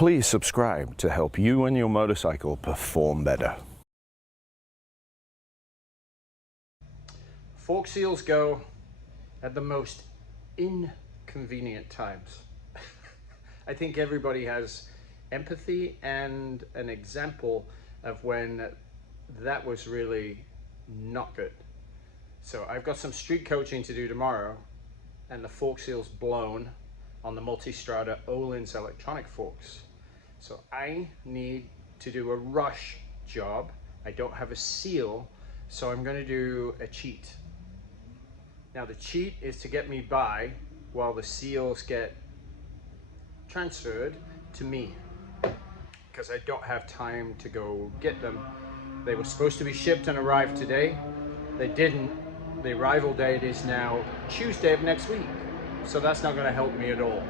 Please subscribe to help you and your motorcycle perform better. Fork seals go at the most inconvenient times. I think everybody has empathy and an example of when that was really not good. So I've got some street coaching to do tomorrow, and the fork seal's blown on the Multistrada Öhlins electronic forks. So I need to do a rush job. I don't have a seal, so I'm going to do a cheat. Now the cheat is to get me by while the seals get transferred to me, because I don't have time to go get them. They were supposed to be shipped and arrive today. They didn't. The arrival date is now Tuesday of next week, so that's not going to help me at all.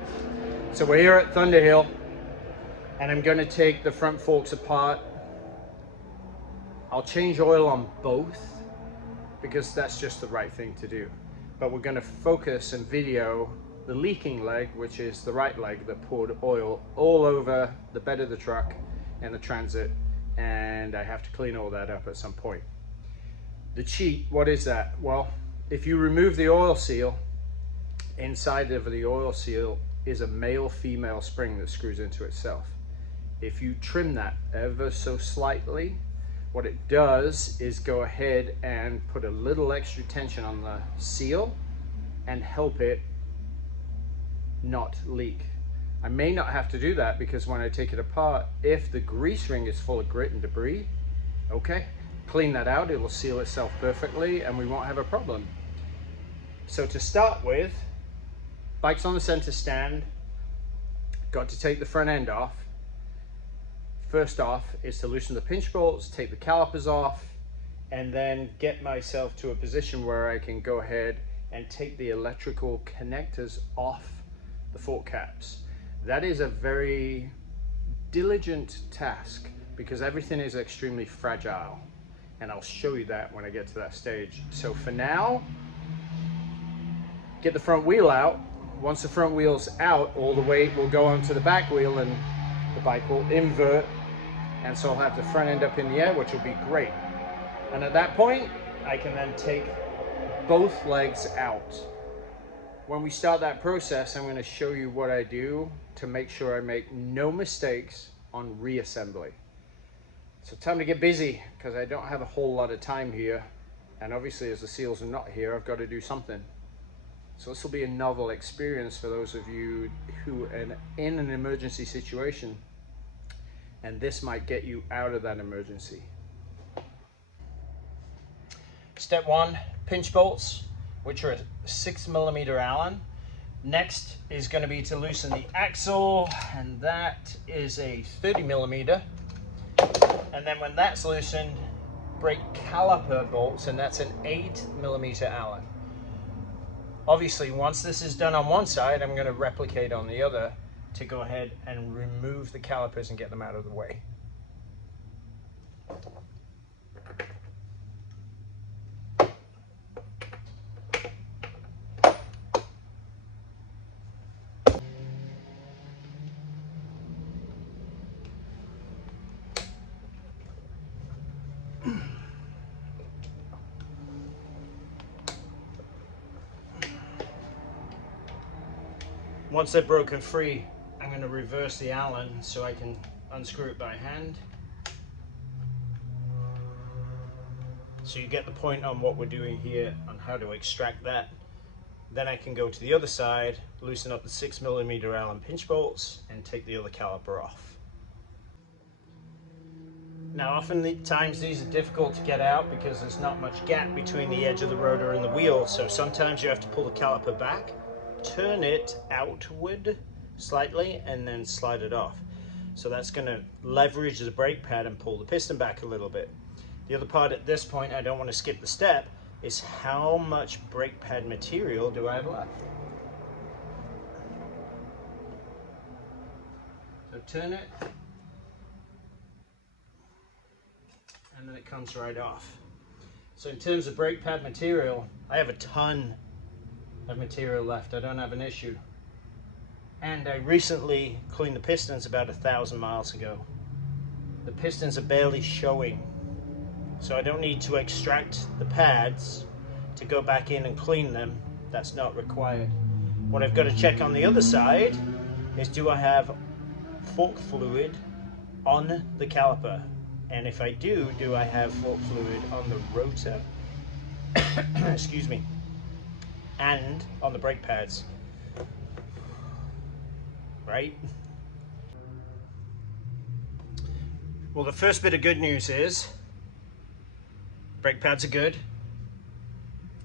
So we're here at Thunderhill, and I'm going to take the front forks apart. I'll change oil on both because that's just the right thing to do. But we're going to focus and video the leaking leg, which is the right leg that poured oil all over the bed of the truck and the transit, and I have to clean all that up at some point. The cheat, what is that? Well, if you remove the oil seal, inside of the oil seal is a male-female spring that screws into itself. If you trim that ever so slightly, what it does is go ahead and put a little extra tension on the seal and help it not leak. I may not have to do that because when I take it apart, if the grease ring is full of grit and debris, okay, clean that out, it will seal itself perfectly and we won't have a problem. So to start with, bike's on the center stand, got to take the front end off. First off is to loosen the pinch bolts, take the calipers off, and then get myself to a position where I can go ahead and take the electrical connectors off the fork caps. That is a very diligent task because everything is extremely fragile, and I'll show you that when I get to that stage. So for now, get the front wheel out. Once the front wheel's out, all the weight will go onto the back wheel and the bike will invert, and so I'll have the front end up in the air, which will be great. And at that point, I can then take both legs out. When we start that process, I'm going to show you what I do to make sure I make no mistakes on reassembly. So time to get busy because I don't have a whole lot of time here, and obviously as the seals are not here, I've got to do something. So this will be a novel experience for those of you who are in an emergency situation, and this might get you out of that emergency. Step one, pinch bolts, which are a 6mm Allen. Next is going to be to loosen the axle, and that is a 30mm. And then when that's loosened, brake caliper bolts, and that's an 8mm Allen. Obviously, once this is done on one side, I'm going to replicate on the other to go ahead and remove the calipers and get them out of the way. Once they're broken free, I'm going to reverse the Allen so I can unscrew it by hand. So you get the point on what we're doing here on how to extract that. Then I can go to the other side, loosen up the 6mm Allen pinch bolts and take the other caliper off. Now oftentimes these are difficult to get out because there's not much gap between the edge of the rotor and the wheel, so sometimes you have to pull the caliper back, turn it outward slightly, and then slide it off. So that's going to leverage the brake pad and pull the piston back a little bit. The other part at this point, I don't want to skip the step, is how much brake pad material do I have left? So turn it, and then it comes right off. So in terms of brake pad material, I have a ton of material left. I don't have an issue. And I recently cleaned the pistons about 1,000 miles ago. The pistons are barely showing, so I don't need to extract the pads to go back in and clean them. That's not required. What I've got to check on the other side is, do I have fork fluid on the caliper? And if I do I have fork fluid on the rotor excuse me, and on the brake pads, right? Well, the first bit of good news is brake pads are good.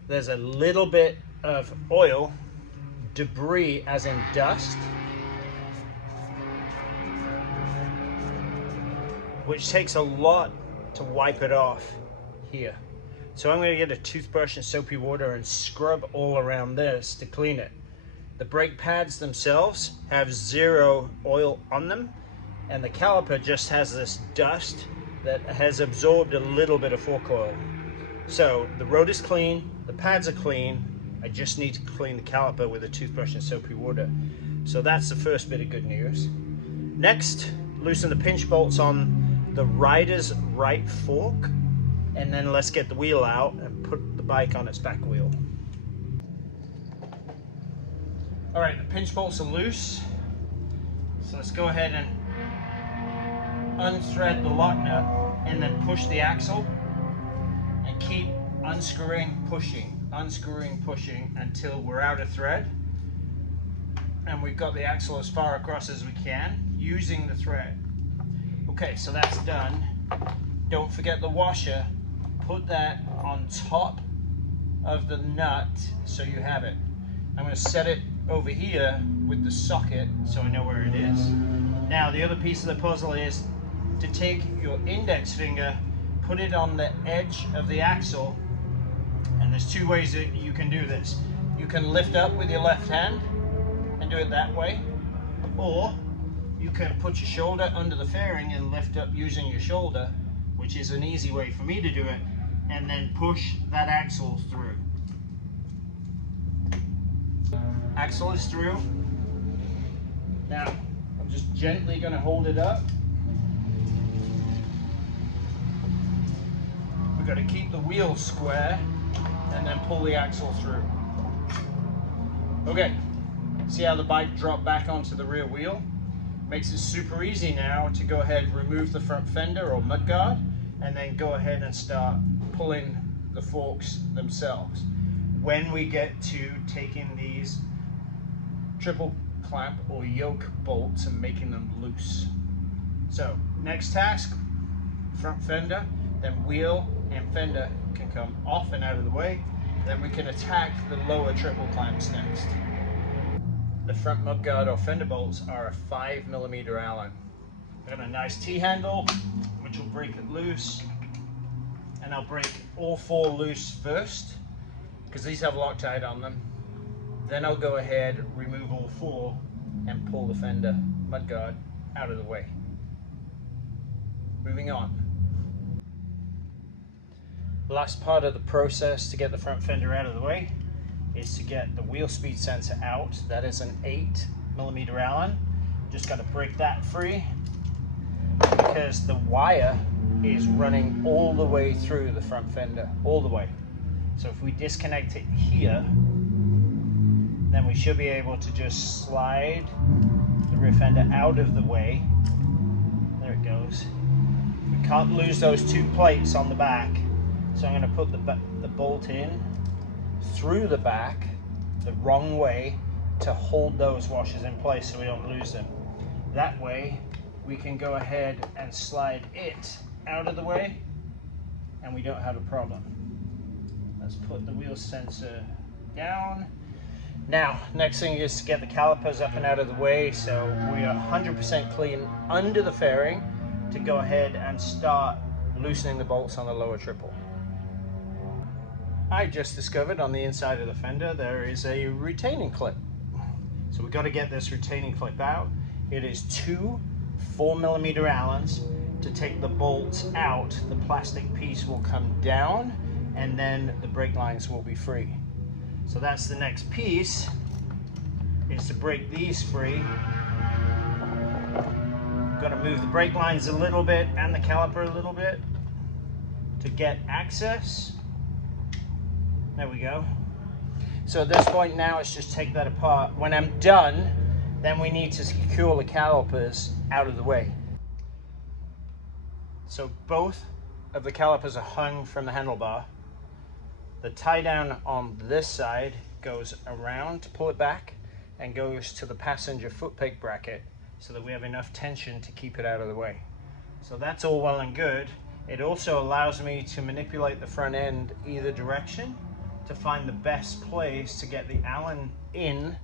There's a little bit of oil, debris as in dust, which takes a lot to wipe it off here. So I'm going to get a toothbrush and soapy water and scrub all around this to clean it. The brake pads themselves have zero oil on them, and the caliper just has this dust that has absorbed a little bit of fork oil. So the rotor's clean, the pads are clean. I just need to clean the caliper with a toothbrush and soapy water. So that's the first bit of good news. Next, loosen the pinch bolts on the rider's right fork, and then let's get the wheel out and put the bike on its back wheel. All right, the pinch bolts are loose. So let's go ahead and unthread the lock nut and then push the axle and keep unscrewing, pushing until we're out of thread. And we've got the axle as far across as we can using the thread. Okay, so that's done. Don't forget the washer. Put that on top of the nut so you have it. I'm going to set it over here with the socket so I know where it is. Now the other piece of the puzzle is to take your index finger, put it on the edge of the axle, and there's two ways that you can do this. You can lift up with your left hand and do it that way, or you can put your shoulder under the fairing and lift up using your shoulder, which is an easy way for me to do it, and then push that axle through. Axle is through. Now I'm just gently going to hold it up. We've got to keep the wheel square and then pull the axle through. Okay, see how the bike dropped back onto the rear wheel? Makes it super easy now to go ahead and remove the front fender or mudguard, and then go ahead and start pulling the forks themselves. When we get to taking these triple clamp or yoke bolts and making them loose. So next task, front fender, then wheel and fender can come off and out of the way. Then we can attack the lower triple clamps next. The front mudguard or fender bolts are a 5mm Allen. Got a nice T-handle, which will break it loose. And I'll break all four loose first, because these have Loctite on them. Then I'll go ahead, remove all four, and pull the fender mudguard out of the way. Moving on. The last part of the process to get the front fender out of the way is to get the wheel speed sensor out. That is an 8mm Allen. Just got to break that free because the wire is running all the way through the front fender, all the way. So if we disconnect it here, then we should be able to just slide the rear fender out of the way. There it goes. We can't lose those two plates on the back, so I'm going to put the bolt in through the back the wrong way to hold those washers in place so we don't lose them. That way we can go ahead and slide it out of the way and we don't have a problem. Let's put the wheel sensor down. Now, next thing is to get the calipers up and out of the way so we are 100% clean under the fairing to go ahead and start loosening the bolts on the lower triple. I just discovered on the inside of the fender there is a retaining clip. So we've got to get this retaining clip out. It is two 4mm Allens. To take the bolts out, the plastic piece will come down and then the brake lines will be free. So that's the next piece. is to break these free. Got to move the brake lines a little bit and the caliper a little bit to get access. There we go. So at this point now, it's just take that apart. When I'm done, then we need to secure the calipers out of the way. So both of the calipers are hung from the handlebar. The tie down on this side goes around to pull it back and goes to the passenger foot peg bracket so that we have enough tension to keep it out of the way. So that's all well and good. It also allows me to manipulate the front end either direction to find the best place to get the Allen in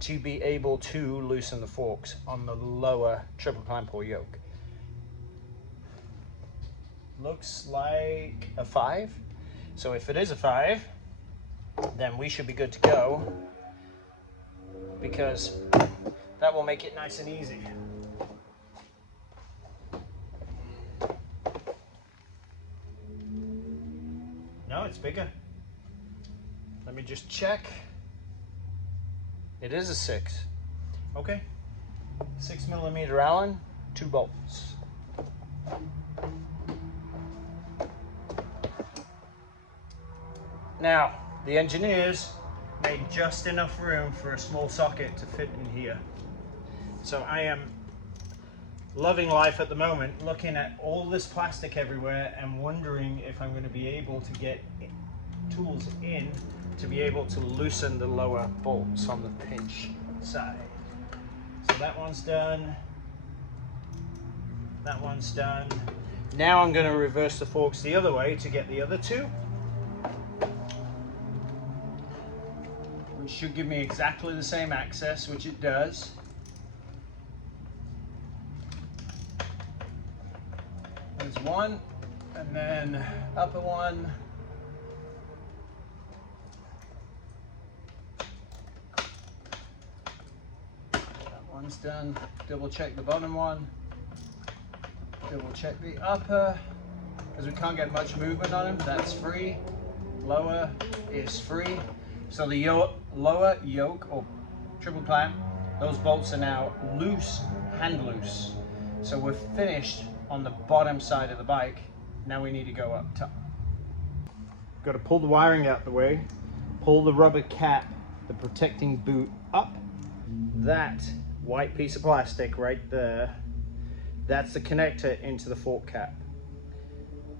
to be able to loosen the forks on the lower triple clamp or yoke. Looks like a 5. So if it is a 5, then we should be good to go, because that will make it nice and easy. No, it's bigger. Let me just check. It is a 6. Okay. 6mm Allen, 2 bolts. Now, the engineers made just enough room for a small socket to fit in here. So I am loving life at the moment, looking at all this plastic everywhere and wondering if I'm going to be able to get tools in to be able to loosen the lower bolts on the pinch side. So that one's done. That one's done. Now I'm going to reverse the forks the other way to get the other 2. Which should give me exactly the same access, which it does. There's one, and then upper one. One's done. Double check the bottom one. Double check the upper, because we can't get much movement on them. That's free. Lower is free. So the lower yoke or triple clamp, those bolts are now loose, hand loose. So we're finished on the bottom side of the bike. Now we need to go up top. Got to pull the wiring out the way, pull the rubber cap, the protecting boot up. That white piece of plastic right there, that's the connector into the fork cap.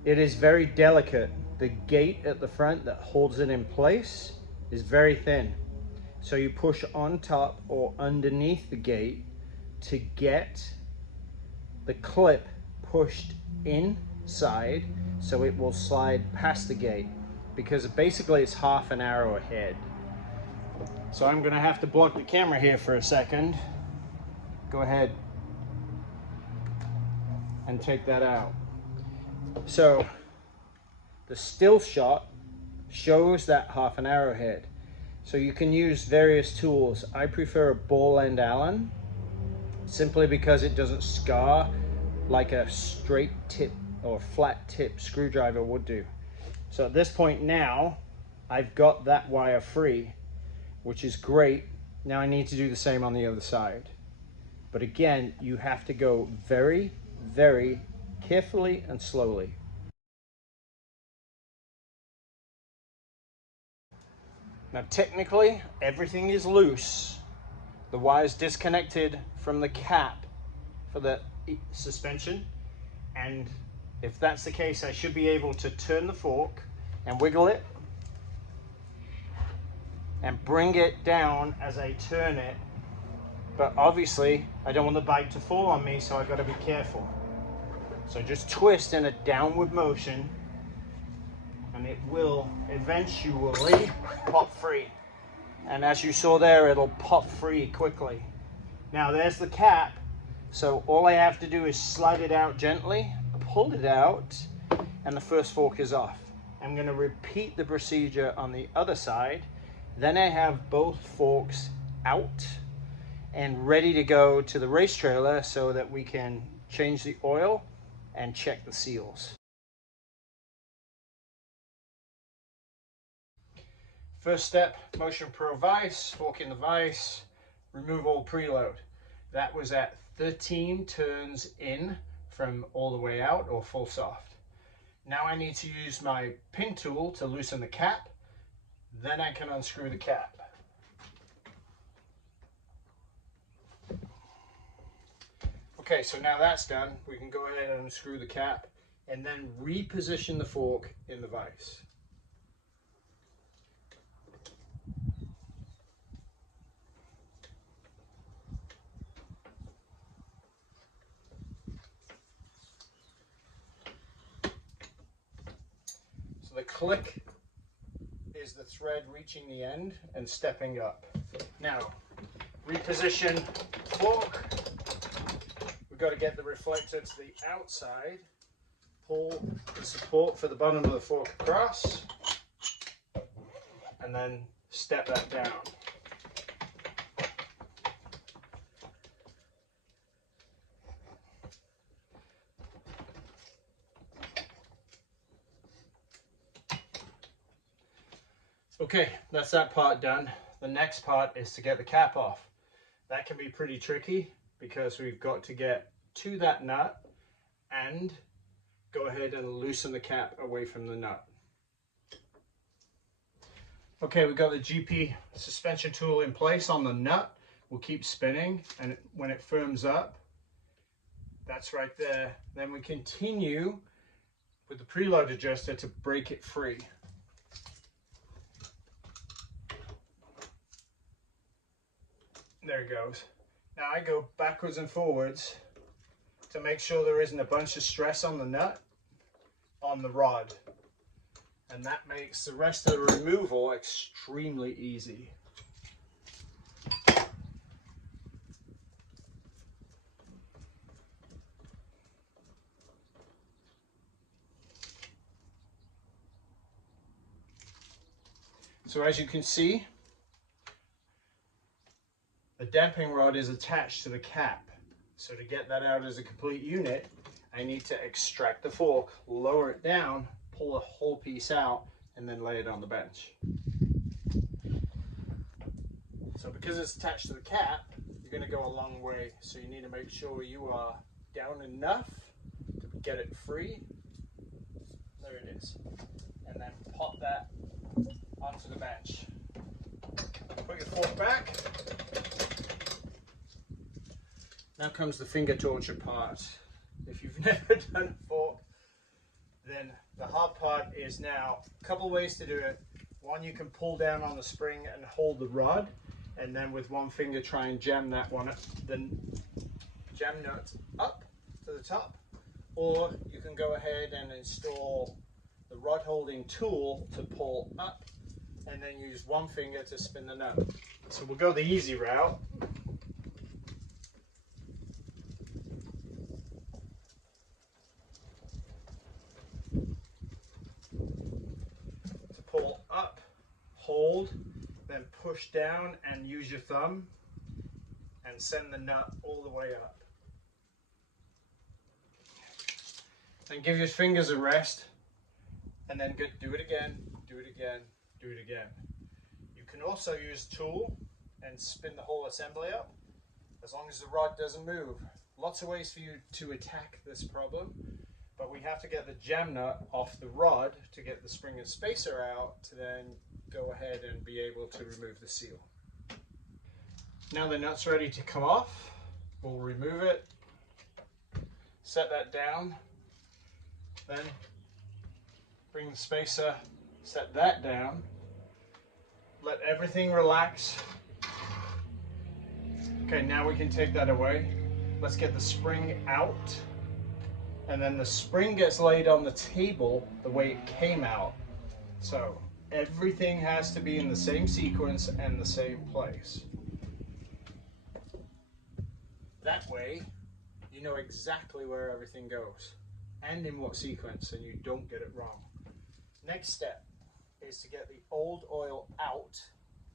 It is very delicate. The gate at the front that holds it in place is very thin. So you push on top or underneath the gate to get the clip pushed inside so it will slide past the gate, because basically it's half an arrow ahead. So I'm gonna have to block the camera here for a second. Go ahead and take that out. So the still shot shows that half an arrowhead. So you can use various tools. I prefer a ball end Allen, simply because it doesn't scar like a straight tip or flat tip screwdriver would do. So at this point now, I've got that wire free, which is great. Now I need to do the same on the other side. But again, you have to go very, very carefully and slowly. Now technically, everything is loose. The wire's disconnected from the cap for the suspension. And if that's the case, I should be able to turn the fork and wiggle it and bring it down as I turn it. But obviously, I don't want the bike to fall on me, so I've got to be careful. So just twist in a downward motion, and it will eventually pop free. And as you saw there, it'll pop free quickly. Now there's the cap. So all I have to do is slide it out gently, pull it out, and the first fork is off. I'm going to repeat the procedure on the other side. Then I have both forks out and ready to go to the race trailer so that we can change the oil and check the seals. First step, Motion Pro vise, fork in the vise, remove all preload. That was at 13 turns in from all the way out or full soft. Now I need to use my pin tool to loosen the cap, then I can unscrew the cap. Okay, so now that's done, we can go ahead and unscrew the cap and then reposition the fork in the vise. So the click is the thread reaching the end and stepping up. Now, reposition fork. We've got to get the reflector to the outside, pull the support for the bottom of the fork across, and then step that down. Okay, that's that part done. The next part is to get the cap off. That can be pretty tricky because we've got to get to that nut and go ahead and loosen the cap away from the nut. Okay, we've got the GP suspension tool in place on the nut. We'll keep spinning, and when it firms up, that's right there. Then we continue with the preload adjuster to break it free. There it goes. Now I go backwards and forwards to make sure there isn't a bunch of stress on the nut, on the rod. And that makes the rest of the removal extremely easy. So as you can see, the damping rod is attached to the cap. So to get that out as a complete unit, I need to extract the fork, lower it down, pull the whole piece out, and then lay it on the bench. So because it's attached to the cap, you're going to go a long way. So you need to make sure you are down enough to get it free. There it is. And then pop that onto the bench. Put your fork back. Now comes the finger torture part. If you've never done a fork, then the hard part is now a couple ways to do it. One, you can pull down on the spring and hold the rod, and then with one finger try and jam that one, then jam nut up to the top. Or you can go ahead and install the rod holding tool to pull up, and then use one finger to spin the nut. So we'll go the easy route. Pull up, hold, then push down and use your thumb and send the nut all the way up. Then give your fingers a rest and then do it again, do it again, do it again. You can also use a tool and spin the whole assembly up as long as the rod doesn't move. Lots of ways for you to attack this problem. But we have to get the jam nut off the rod to get the spring and spacer out to then go ahead and be able to remove the seal. Now the nut's ready to come off. We'll remove it, set that down, then bring the spacer, set that down, let everything relax. Okay, now we can take that away. Let's get the spring out. And then the spring gets laid on the table the way it came out. So everything has to be in the same sequence and the same place. That way, you know exactly where everything goes and in what sequence, and you don't get it wrong. Next step is to get the old oil out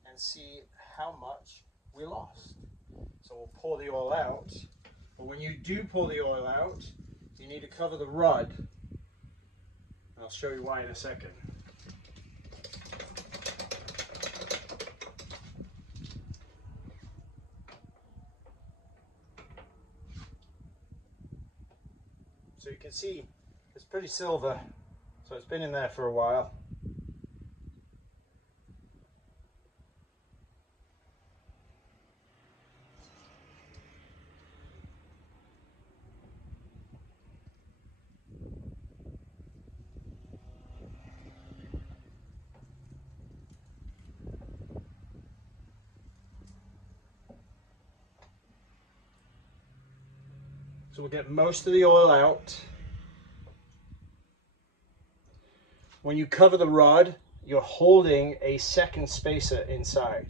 and see how much we lost. So we'll pour the oil out, but when you do pour the oil out, you need to cover the rod. I'll show you why in a second. can see it's pretty silver, so it's been in there for a while. So we'll get most of the oil out. When you cover the rod, you're holding a second spacer inside,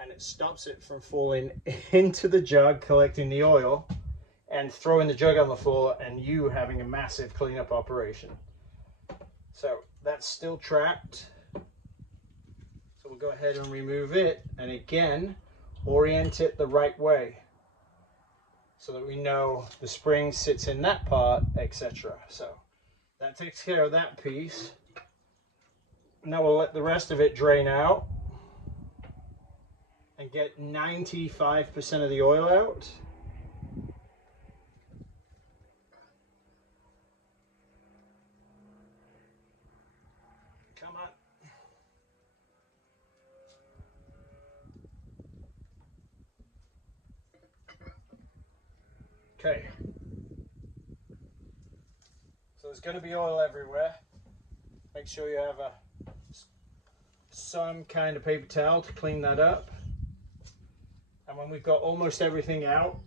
and it stops it from falling into the jug, collecting the oil and throwing the jug on the floor and you having a massive cleanup operation. So that's still trapped. So we'll go ahead and remove it, and again, orient it the right way, so that we know the spring sits in that part, etc. So that takes care of that piece. Now we'll let the rest of it drain out and get 95% of the oil out. Come on. Okay. So there's going to be oil everywhere. Make sure you have some kind of paper towel to clean that up. And when we've got almost everything out,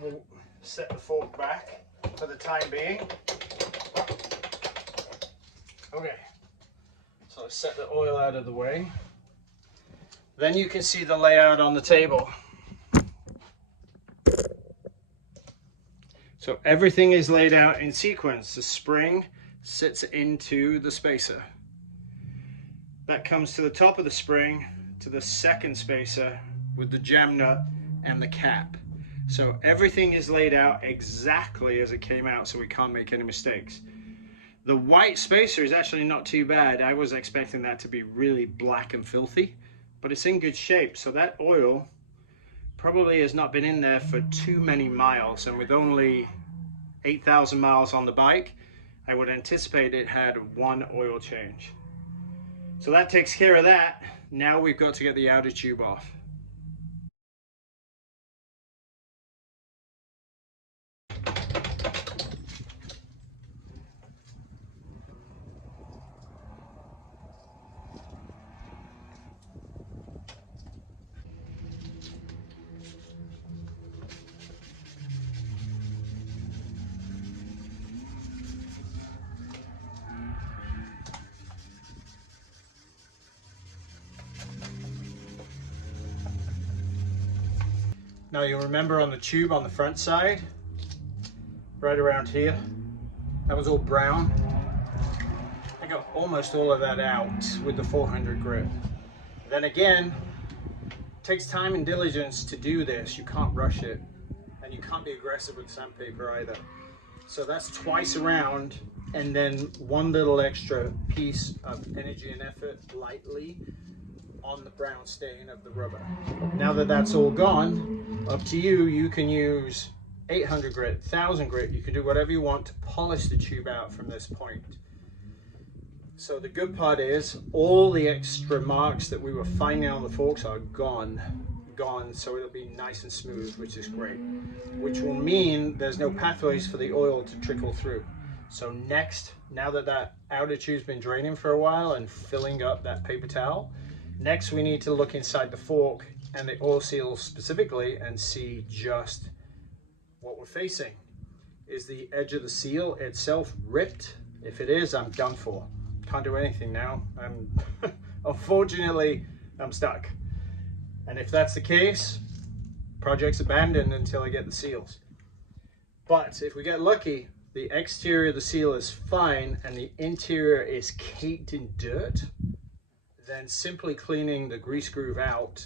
we'll set the fork back for the time being. Okay, so let's set the oil out of the way. Then you can see the layout on the table. So everything is laid out in sequence. The spring sits into the spacer. That comes to the top of the spring, to the second spacer with the jam nut and the cap. So everything is laid out exactly as it came out, so we can't make any mistakes. The white spacer is actually not too bad. I was expecting that to be really black and filthy, but it's in good shape. So that oil probably has not been in there for too many miles, and with only 8,000 miles on the bike, I would anticipate it had one oil change. So that takes care of that. Now we've got to get the outer tube off. Now you'll remember on the tube on the front side, right around here, that was all brown. I got almost all of that out with the 400 grit. Then again, it takes time and diligence to do this. You can't rush it, and you can't be aggressive with sandpaper either. So that's twice around, and then one little extra piece of energy and effort lightly on the brown stain of the rubber. Now that that's all gone, up to you. You can use 800 grit, 1000 grit, you can do whatever you want to polish the tube out from this point. So the good part is all the extra marks that we were finding on the forks are gone, so it'll be nice and smooth, which is great, which will mean there's no pathways for the oil to trickle through. So next, now that that outer tube's been draining for a while and filling up that paper towel, next we need to look inside the fork and the oil seal specifically and see just what we're facing. Is the edge of the seal itself ripped? If it is, I'm done for. Can't do anything now. Unfortunately, I'm stuck. And if that's the case, project's abandoned until I get the seals. But if we get lucky, the exterior of the seal is fine and the interior is caked in dirt, then simply cleaning the grease groove out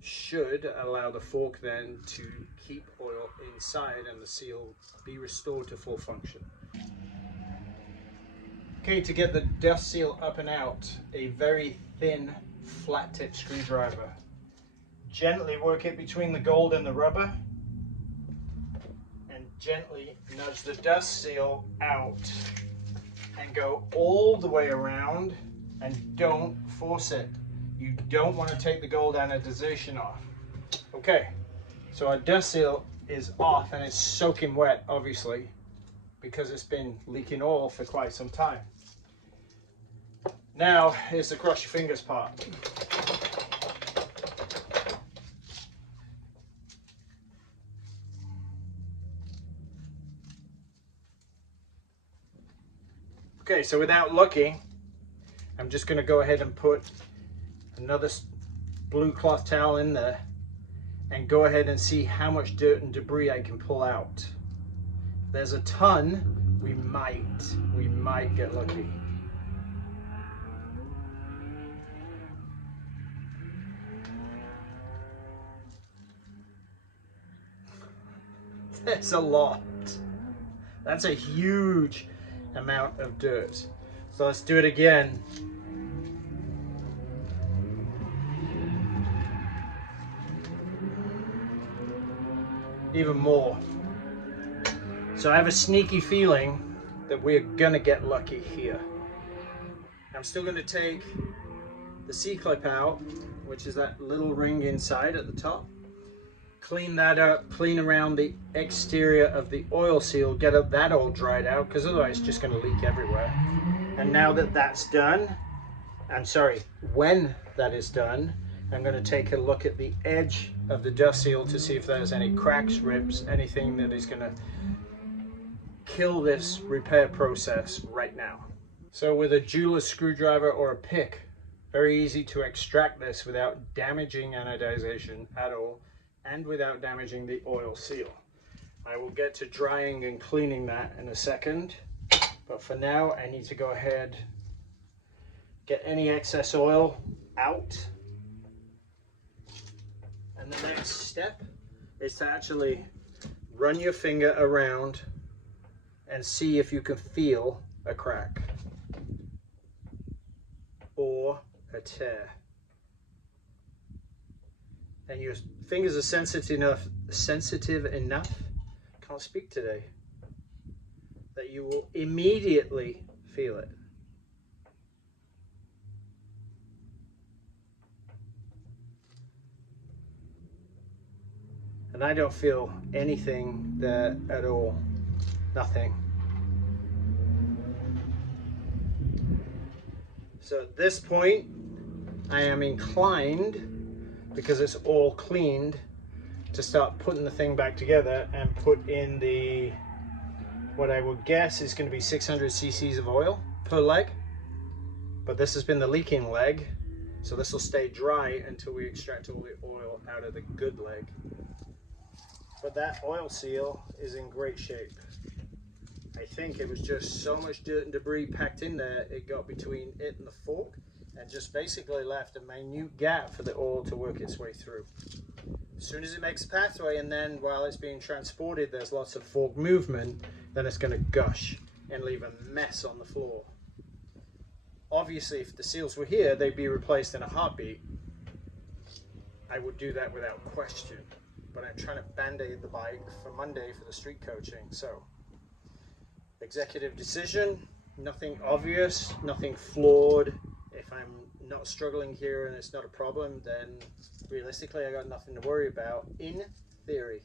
should allow the fork then to keep oil inside and the seal be restored to full function. Okay, to get the dust seal up and out, a very thin flat tip screwdriver. Gently work it between the gold and the rubber and gently nudge the dust seal out and go all the way around, and don't force it. You don't want to take the gold anodization off. Okay, so our dust seal is off and it's soaking wet, obviously, because it's been leaking oil for quite some time. Now here's the cross your fingers part. Okay, so without looking, I'm just going to go ahead and put another blue cloth towel in there and go ahead and see how much dirt and debris I can pull out. If there's a ton, we might get lucky. There's a lot. That's a huge amount of dirt. So let's do it again. Even more. So I have a sneaky feeling that we're gonna get lucky here. I'm still gonna take the C-clip out, which is that little ring inside at the top. Clean that up, clean around the exterior of the oil seal, get that all dried out, because otherwise it's just going to leak everywhere. And now that that's done, when that is done, I'm going to take a look at the edge of the dust seal to see if there's any cracks, rips, anything that is going to kill this repair process right now. So with a jeweler's screwdriver or a pick, very easy to extract this without damaging anodization at all, and without damaging the oil seal. I will get to drying and cleaning that in a second, but for now I need to go ahead, get any excess oil out, and the next step is to actually run your finger around and see if you can feel a crack or a tear. And your fingers are sensitive enough, can't speak today, that you will immediately feel it. And I don't feel anything there at all, nothing. So at this point, I am inclined, because it's all cleaned, to start putting the thing back together and put in the, what I would guess is going to be 600 cc's of oil per leg. But this has been the leaking leg, so this will stay dry until we extract all the oil out of the good leg. But that oil seal is in great shape. I think it was just so much dirt and debris packed in there, it got between it and the fork and just basically left a minute gap for the oil to work its way through. As soon as it makes a pathway, and then while it's being transported there's lots of fork movement, then it's going to gush and leave a mess on the floor. Obviously if the seals were here, they'd be replaced in a heartbeat. I would do that without question, but I'm trying to band-aid the bike for Monday for the street coaching. So executive decision, nothing obvious, nothing flawed. If I'm not struggling here and it's not a problem, then realistically I got nothing to worry about, in theory.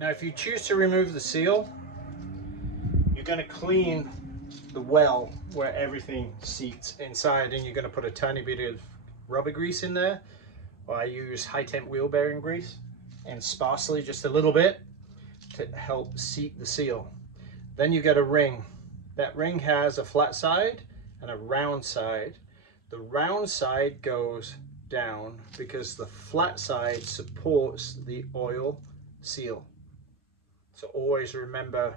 Now if you choose to remove the seal, you're going to clean the well where everything seats inside, and you're going to put a tiny bit of rubber grease in there. I use high temp wheel bearing grease, and sparsely, just a little bit, to help seat the seal. Then you get a ring. That ring has a flat side and a round side. The round side goes down because the flat side supports the oil seal. So always remember,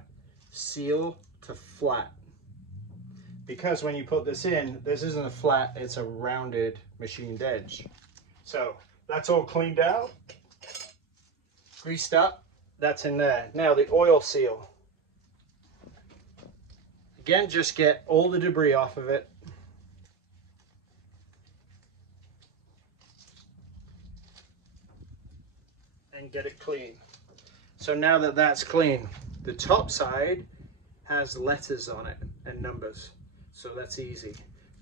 seal to flat. Because when you put this in, this isn't a flat, it's a rounded machined edge. So that's all cleaned out, greased up, that's in there. Now the oil seal. Again, just get all the debris off of it. and get it clean. So now that that's clean, the top side has letters on it and numbers, so that's easy.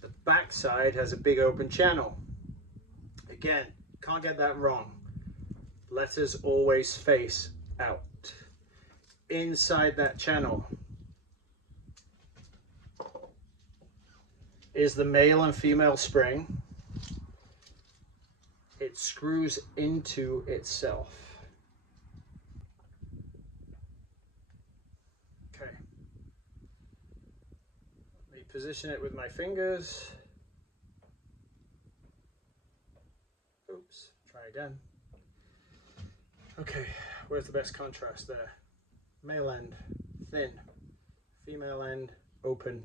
The back side has a big open channel. Again, can't get that wrong. Letters always face out. Inside that channel is the male and female spring. It screws into itself. Okay. Let me position it with my fingers. Oops, try again. Okay, where's the best contrast there? Male end, thin. Female end, open.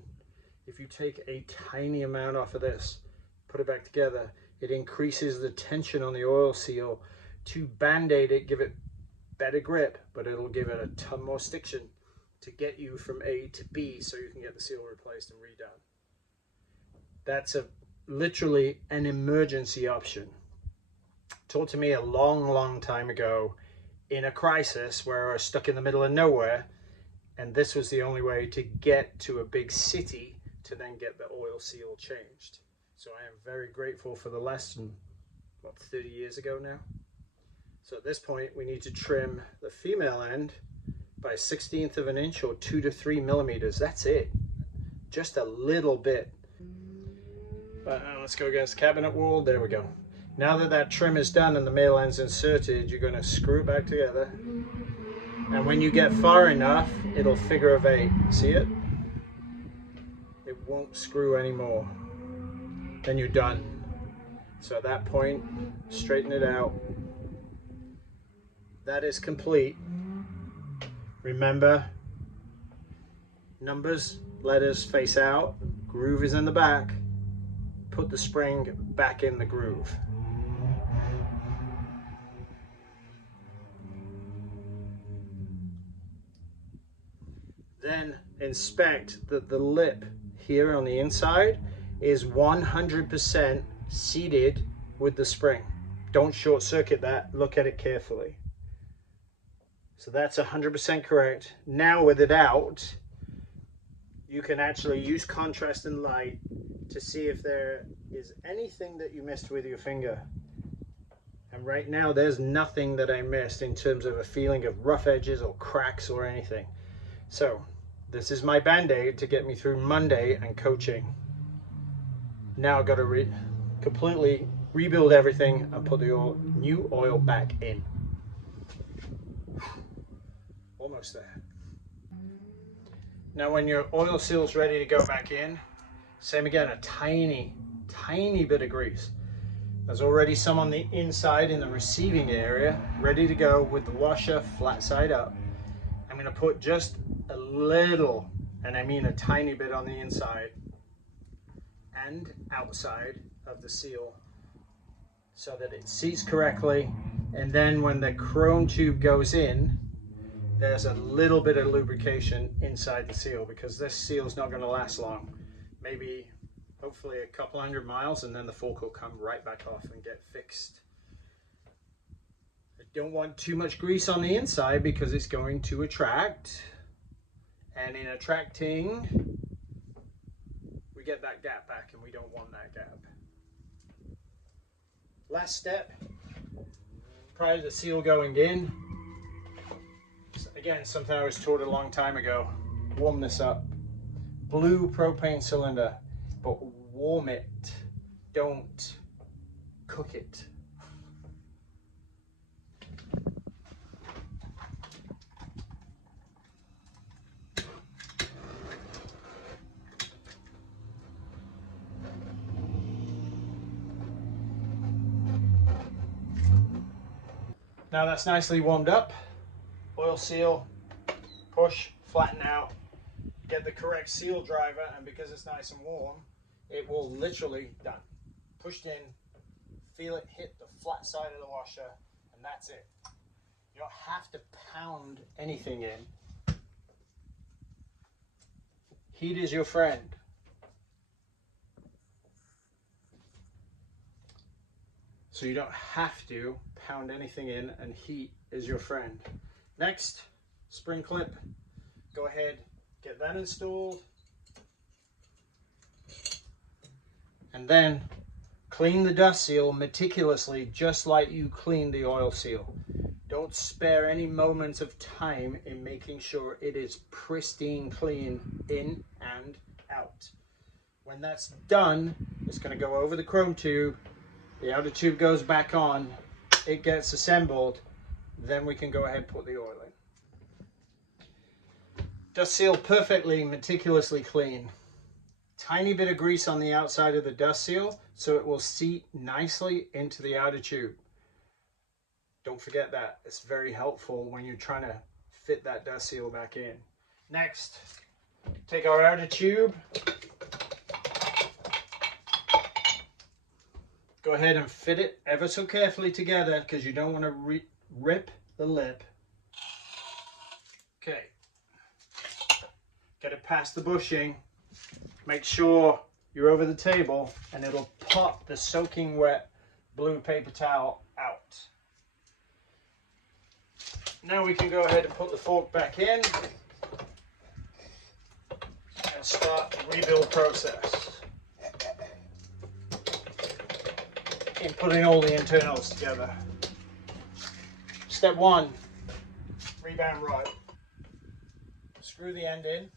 If you take a tiny amount off of this, put it back together, it increases the tension on the oil seal to band-aid it, give it better grip, but it'll give it a ton more stiction to get you from A to B so you can get the seal replaced and redone. That's literally an emergency option. Taught to me a long time ago in a crisis where I was stuck in the middle of nowhere, and this was the only way to get to a big city to then get the oil seal changed. So I am very grateful for the lesson, what, 30 years ago now? So at this point, we need to trim the female end by 1/16 of an inch or 2 to 3 millimeters. That's it. Just a little bit. But let's go against the cabinet wall. There we go. Now that that trim is done and the male end's inserted, you're going to screw it back together. And when you get far enough, it'll figure of 8. See it? It won't screw anymore. Then you're done. So at that point, straighten it out. That is complete. Remember, numbers, letters face out, groove is in the back. Put the spring back in the groove. Then inspect that the lip here on the inside is 100% seated with the spring. Don't short circuit that, look at it carefully. So that's 100% correct. Now with it out, you can actually use contrast and light to see if there is anything that you missed with your finger. And right now there's nothing that I missed in terms of a feeling of rough edges or cracks or anything. So this is my band-aid to get me through Monday and coaching. Now I've got to completely rebuild everything and put the new oil back in. Almost there. Now when your oil seal's ready to go back in, same again, a tiny bit of grease. There's already some on the inside in the receiving area, ready to go with the washer flat side up. I'm going to put just a little, and I mean a tiny bit, on the inside and outside of the seal so that it seats correctly. And then when the chrome tube goes in, there's a little bit of lubrication inside the seal, because this seal is not going to last long. Maybe, hopefully, a couple 100 miles, and then the fork will come right back off and get fixed. I don't want too much grease on the inside because it's going to attract, and in attracting, we get that gap back, and we don't want that gap. Last step, prior to the seal going in, again, something I was taught a long time ago, warm this up. Blue propane cylinder, but warm it, don't cook it. Now that's nicely warmed up. Oil seal, push, flatten out, get the correct seal driver, and because it's nice and warm, it will literally, done. Pushed in, feel it hit the flat side of the washer, and that's it. You don't have to pound anything in. Heat is your friend. So you don't have to pound anything in, and heat is your friend. Next, spring clip. Go ahead, get that installed. And then clean the dust seal meticulously, just like you clean the oil seal. Don't spare any moments of time in making sure it is pristine clean in and out. When that's done, it's going to go over the chrome tube. The outer tube goes back on. It gets assembled. Then we can go ahead and put the oil in. Dust seal perfectly, meticulously clean. Tiny bit of grease on the outside of the dust seal so it will seat nicely into the outer tube. Don't forget that. It's very helpful when you're trying to fit that dust seal back in. Next, take our outer tube. Go ahead and fit it ever so carefully together because you don't want to rip the lip. Okay. Get it past the bushing. Make sure you're over the table and it'll pop the soaking wet blue paper towel out. Now we can go ahead and put the fork back in and start the rebuild process in putting all the internals together. Step 1, rebound rod. Screw the end in.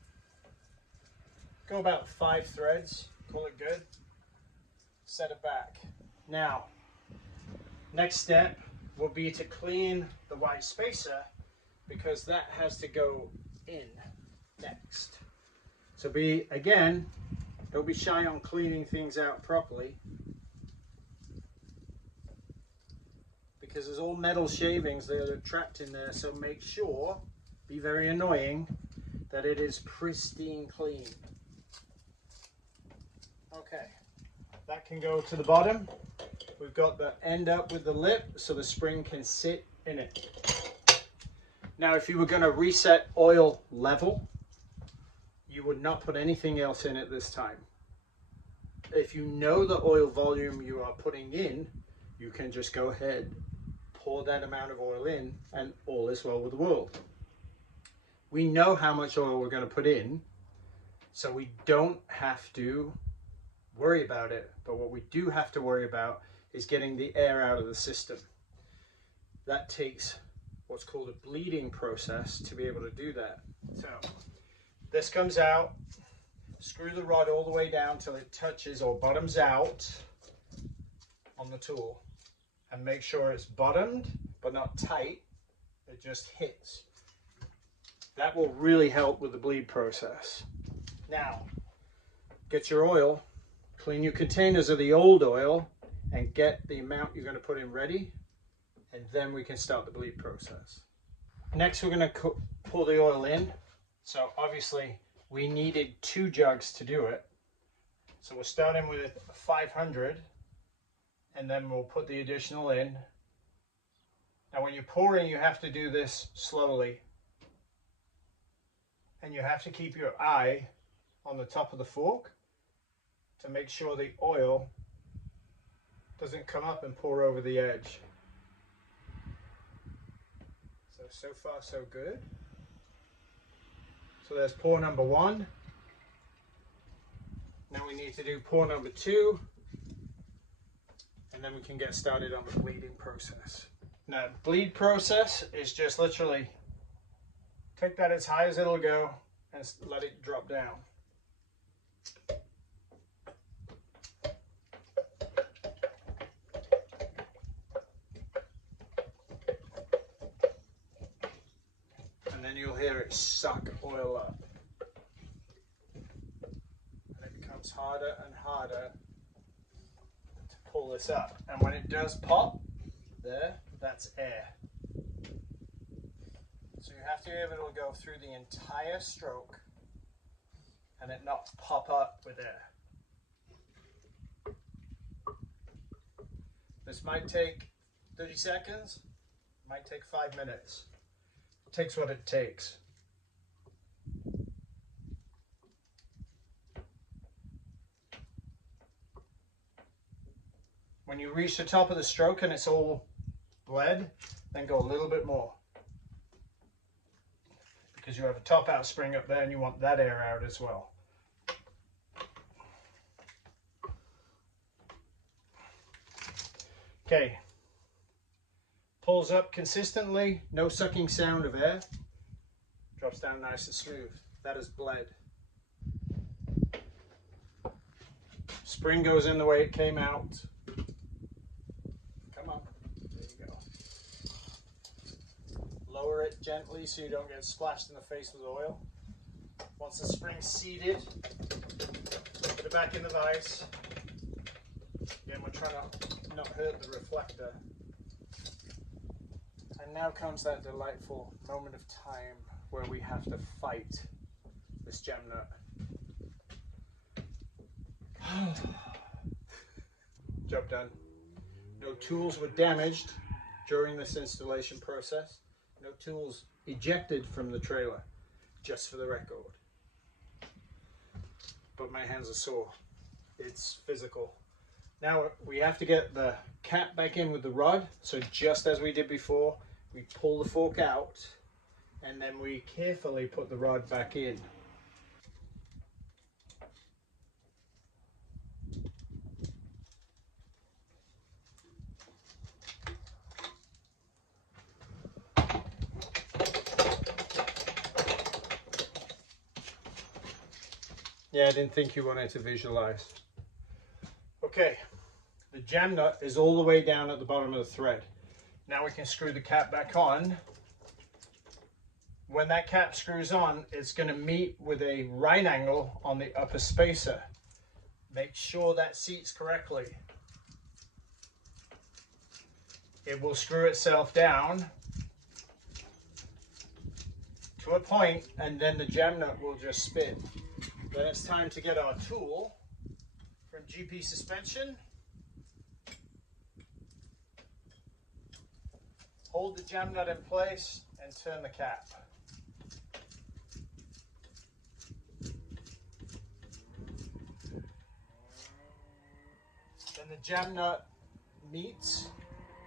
Go about 5 threads, call it good. Set it back. Now, next step will be to clean the white spacer because that has to go in next. So don't be shy on cleaning things out properly because there's all metal shavings that are trapped in there, so make sure, be very annoying, that it is pristine clean. Okay, that can go to the bottom. We've got the end up with the lip so the spring can sit in it. Now, if you were going to reset oil level, you would not put anything else in at this time. If you know the oil volume you are putting in, you can just go ahead, pour that amount of oil in, and all is well with the world. We know how much oil we're going to put in, so we don't have to worry about it. But what we do have to worry about is getting the air out of the system. That takes what's called a bleeding process to be able to do that. So this comes out, screw the rod all the way down till it touches or bottoms out on the tool, and make sure it's bottomed but not tight, it just hits. That will really help with the bleed process. Now, get your oil, clean your containers of the old oil, and get the amount you're going to put in ready, and then we can start the bleed process. Next, we're going to pour the oil in. So obviously we needed 2 jugs to do it. So we're starting with 500, and then we'll put the additional in. Now when you're pouring, you have to do this slowly, and you have to keep your eye on the top of the fork to make sure the oil doesn't come up and pour over the edge. So far so good. So there's pour number 1. Now we need to do pour number 2, and then we can get started on the bleeding process. Now, bleed process is just literally take that as high as it'll go and let it drop down. And then you'll hear it suck oil up. And it becomes harder and harder to pull this up. And when it does pop, there, that's air. So you have to be able to go through the entire stroke and it not pop up with air. This might take 30 seconds, might take 5 minutes. It takes what it takes. When you reach the top of the stroke and it's all bled, then go a little bit more. Because you have a top out spring up there and you want that air out as well. Okay. Pulls up consistently, no sucking sound of air. Drops down nice and smooth. That is bled. Spring goes in the way it came out. Come on, there you go. Lower it gently so you don't get splashed in the face with oil. Once the spring's seated, put it back in the vise. Again, we're trying to not hurt the reflector. And now comes that delightful moment of time where we have to fight this jam nut. Job done. No tools were damaged during this installation process. No tools ejected from the trailer, just for the record. But my hands are sore. It's physical. Now we have to get the cap back in with the rod. So just as we did before, we pull the fork out and then we carefully put the rod back in. Yeah, I didn't think you wanted to visualize. Okay, the jam nut is all the way down at the bottom of the thread. Now we can screw the cap back on. When that cap screws on, it's going to meet with a right angle on the upper spacer. Make sure that seats correctly. It will screw itself down to a point and then the jam nut will just spin. Then it's time to get our tool from GP Suspension. Hold the jam nut in place and turn the cap. Then the jam nut meets,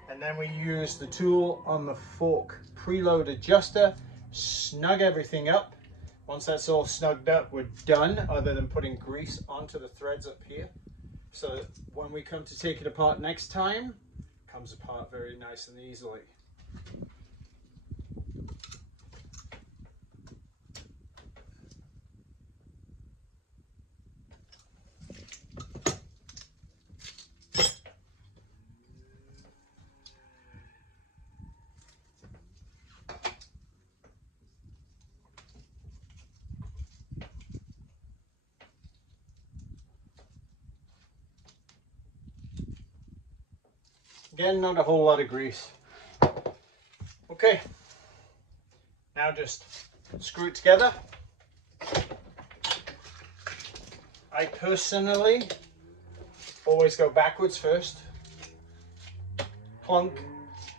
and then we use the tool on the fork preload adjuster, snug everything up. Once that's all snugged up, we're done, other than putting grease onto the threads up here. So that when we come to take it apart next time, it comes apart very nice and easily. Again, not a whole lot of grease. Okay, now just screw it together. I personally always go backwards first. Plunk.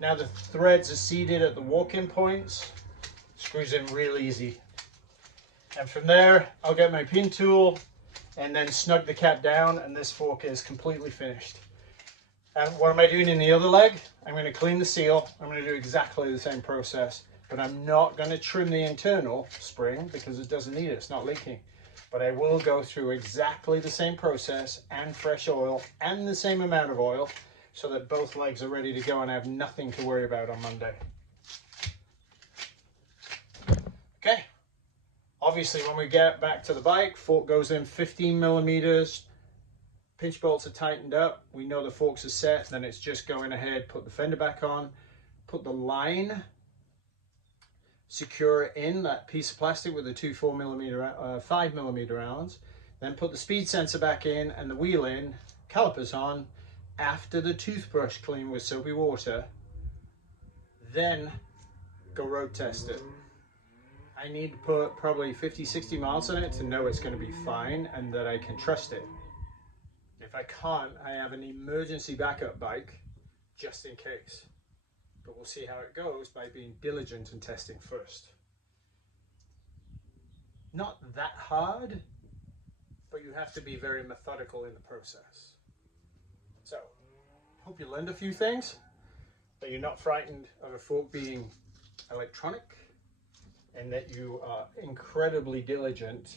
Now the threads are seated at the walk-in points. Screws in real easy. And from there, I'll get my pin tool and then snug the cap down, and this fork is completely finished. And what am I doing in the other leg? I'm going to clean the seal. I'm going to do exactly the same process, but I'm not going to trim the internal spring because it doesn't need it. It's not leaking. But I will go through exactly the same process and fresh oil and the same amount of oil so that both legs are ready to go and I have nothing to worry about on Monday. Okay. Obviously, when we get back to the bike, fork goes in 15 millimeters. Pinch bolts are tightened up. We know the forks are set. Then it's just going ahead, put the fender back on, put the line, secure it in that piece of plastic with the two 5 millimeter Allens. Then put the speed sensor back in and the wheel in, calipers on. After the toothbrush clean with soapy water, then go road test it. I need to put probably 50-60 miles on it to know it's going to be fine and that I can trust it. If I can't, I have an emergency backup bike just in case. But we'll see how it goes by being diligent and testing first. Not that hard, but you have to be very methodical in the process. So, hope you learned a few things. that you're not frightened of a fork being electronic, and that you are incredibly diligent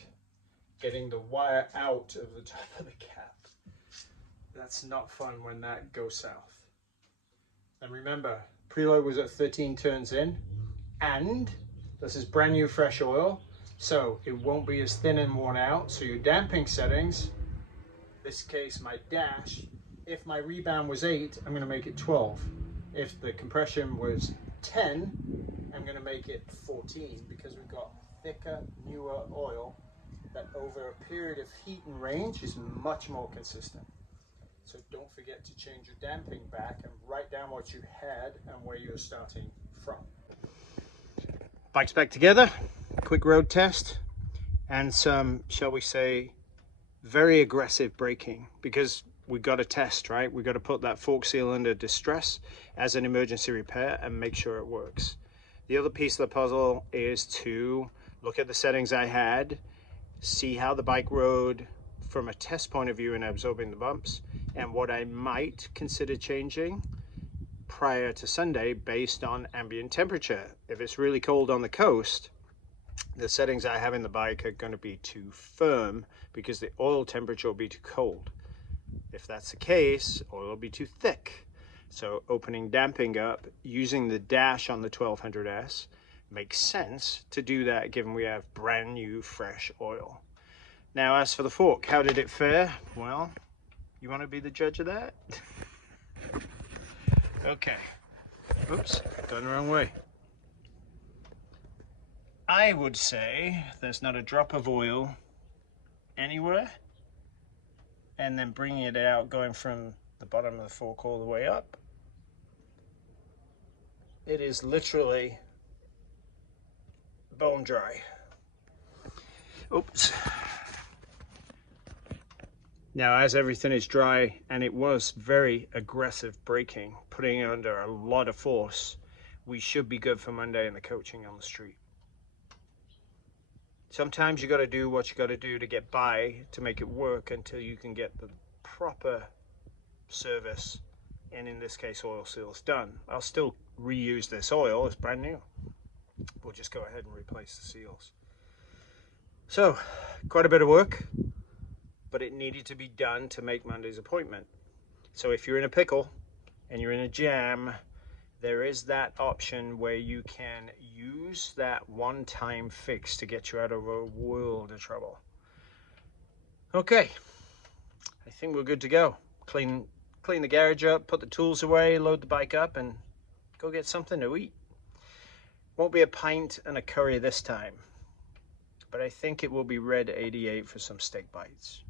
getting the wire out of the top of the cap. That's not fun when that goes south. And remember, preload was at 13 turns in, and this is brand new fresh oil, so it won't be as thin and worn out. So your damping settings, this case my dash, if my rebound was 8, I'm going to make it 12. If the compression was 10, I'm going to make it 14, because we've got thicker, newer oil that over a period of heat and range is much more consistent. So don't forget to change your damping back and write down what you had and where you're starting from. Bike's back together, quick road test, and some, shall we say, very aggressive braking, because we got to test, right? We got to put that fork seal under distress as an emergency repair and make sure it works. The other piece of the puzzle is to look at the settings I had, see how the bike rode from a test point of view in absorbing the bumps, and what I might consider changing prior to Sunday based on ambient temperature. If it's really cold on the coast, the settings I have in the bike are going to be too firm because the oil temperature will be too cold. If that's the case, oil will be too thick. So opening damping up using the dash on the 1200S makes sense to do that, given we have brand new fresh oil. Now, as for the fork, how did it fare? Well, you want to be the judge of that? Okay. Oops, going the wrong way. I would say there's not a drop of oil anywhere, and then bringing it out, going from the bottom of the fork all the way up. It is literally bone dry. Oops. Now, as everything is dry, and it was very aggressive braking, putting it under a lot of force, we should be good for Monday in the coaching on the street. Sometimes you got to do what you got to do to get by, to make it work until you can get the proper service, and in this case oil seals, done. I'll still reuse this oil, it's brand new. We'll just go ahead and replace the seals. So, quite a bit of work, but it needed to be done to make Monday's appointment. So if you're in a pickle and you're in a jam, there is that option where you can use that one-time fix to get you out of a world of trouble. Okay, I think we're good to go. Clean the garage up, put the tools away, load the bike up, and go get something to eat. Won't be a pint and a curry this time, but I think it will be Red 88 for some steak bites.